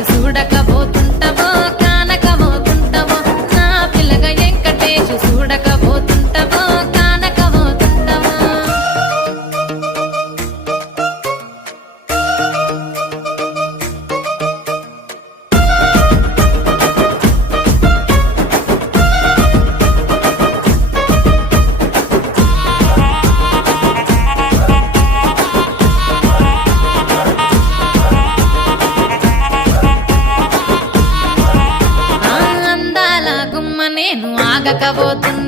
వెంకటేశు చూడకపోతుంటవో కానకపోతుంటవో నా పిల్లగా వెంకటేశు చూడకపోతుంటవో కానకపోతుంటవో ఆ అందాల గుమ్మ నేను ఆగకపోతున్నా